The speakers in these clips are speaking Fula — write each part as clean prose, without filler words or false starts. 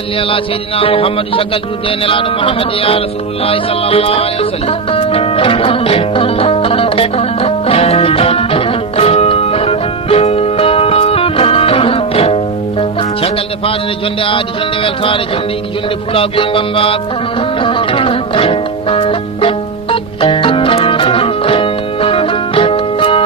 صل على سيدنا محمد شكل دين على محمد يا رسول الله صلى الله عليه وسلم شكل دفاع جند عادي جند والتار جند pulaagu e bambaagu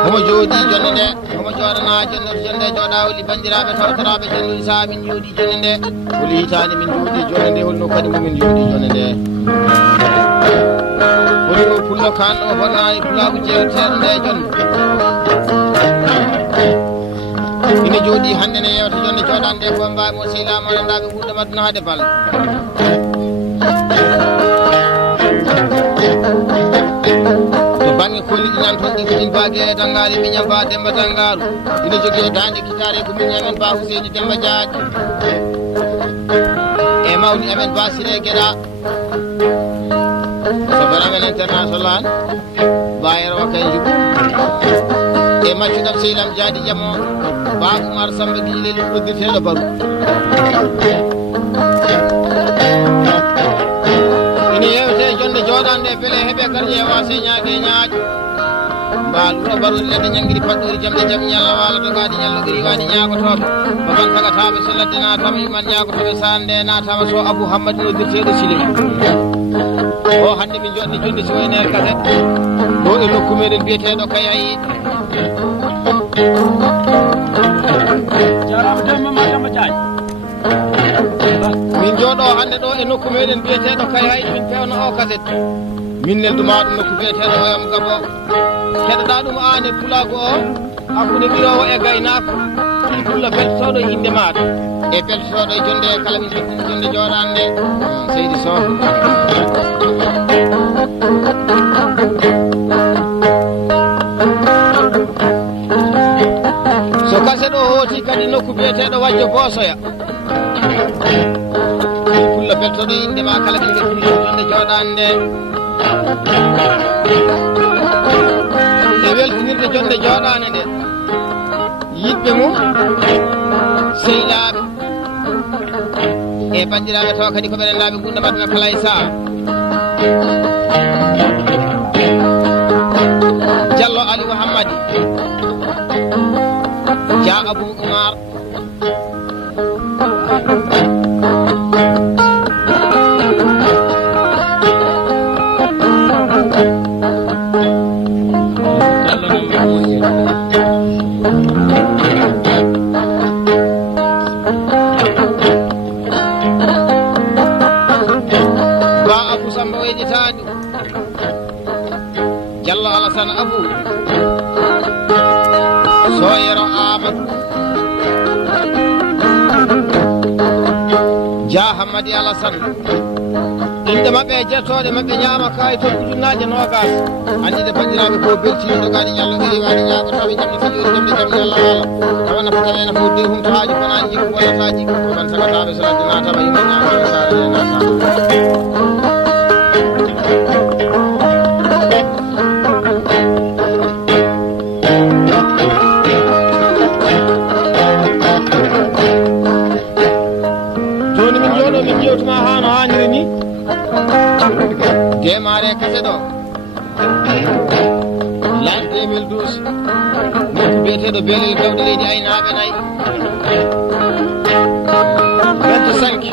homo jooɗi jonde nde homo jooɗana jonde jooɗawoli bandiraɓe tawtoraɓe jonde sa min jooɗi jonde nde holi hitande min jooɗi jonde nde holno kadi momin jooɗi jonde nde holi o pullo kanɗo bonnani pulaagu jewteɗo nde jonde ina jooɗi hande ne yewta jonde jooɗande ko mbawi mo sehlama rendaɓe ɓurɗo maduna haade bal to banggue kolliɗi nan toon ɗi komin bague e dangari miñam ba Demba Dangaru ina jogui e dande kitare ko miñamen ba Huseyni Demba Diadji e mawni amen ba Siré Gueɗa sofere amen international bayero wakkay juɓu e maccuɗam sehlam Diadi Jamo Babou Oumar Samba Guilel uddirteɗo baru ina yewte jonde jooɗande beele heeɓe garje e wase ñaage ñaaƴo mbal wuro barude ledde ñangguiri paɗɗori jamde jaam ñalla wala dogadi ñallo giri wadi ñaagotoɓe baban tagataɓe so ladde natama yuman ñaagotoɓe sande natama so Abou Hammadou uddirteɗo Sile o hande min joɗni jonde so wayne kaset ɗo e nokku meɗen biyeteɗo Kayayi min jooɗo hande ɗo e nokku meɗen biyeteɗo Kayayi min pewno o kaset min nelduma ɗum nokku biyeteɗo oyam Gabo keɗoɗa ɗum an e pulaagu o hakkude ɓirowo e gaynako pulla beltoɗo inde maɗa e beltoɗo e jonde kala min jottini jonde jooɗande Seydi Sow so kaset o hooti kadi nokku biyeteɗo Wajjo Bosoya pulla beltoɗo inde ma kala min jottini jonde jooɗande e weltinirde jonde jooɗande nde yiɗɓe mum sehilaɓe e bandiraɓe taw kadi ko ɓe rendaɓe gunɗo maduna kala e saaha Diallo Aliou Hammadi Dia Abou Oumar Diallo Alassane Abou Soyero Amadou Dia Hammadi Alassane inde mabɓe e jettoɗe mabɓe ñaama kayi toon ujunnaje nogas andide bandiraɓe ko beltinoɗo gadi ñallo iri wadi ñagotoɓe jamde fajori jamde jam ñalla wala tawa nafatawene fo de humto haji konani jikku wallata jikku ko kan sagataɓe so ladde natama yimɓe ñamade sarade natama min jewtuma ha no hanniri ni démarré kaset o l'an 2012 nokku biyeteɗo Beelel gawde leydi aynaɓe nayyi 25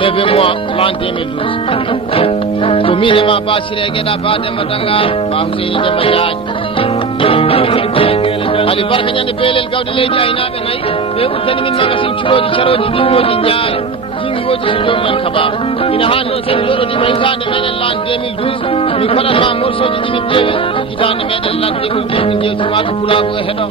9 mois l'an 2012 ko min ema Ba Siré Gueɗa Ba Demba Dangaru Ba Huseyni Demba Diadji Ali barka ñande Beelel gawde leydi aynaɓe nayyi ɓe uddani min magasin curoji caroji ɗimmoji jaare jingoji so jomumen kababa ina hani noon sen joɗoɗima hitande meɗen l'an 2012 min koɗatma morceau ji ɗimin ƴeewi hitande meɗen l'an 2012 min jewtima ko pulaagu e heeɗo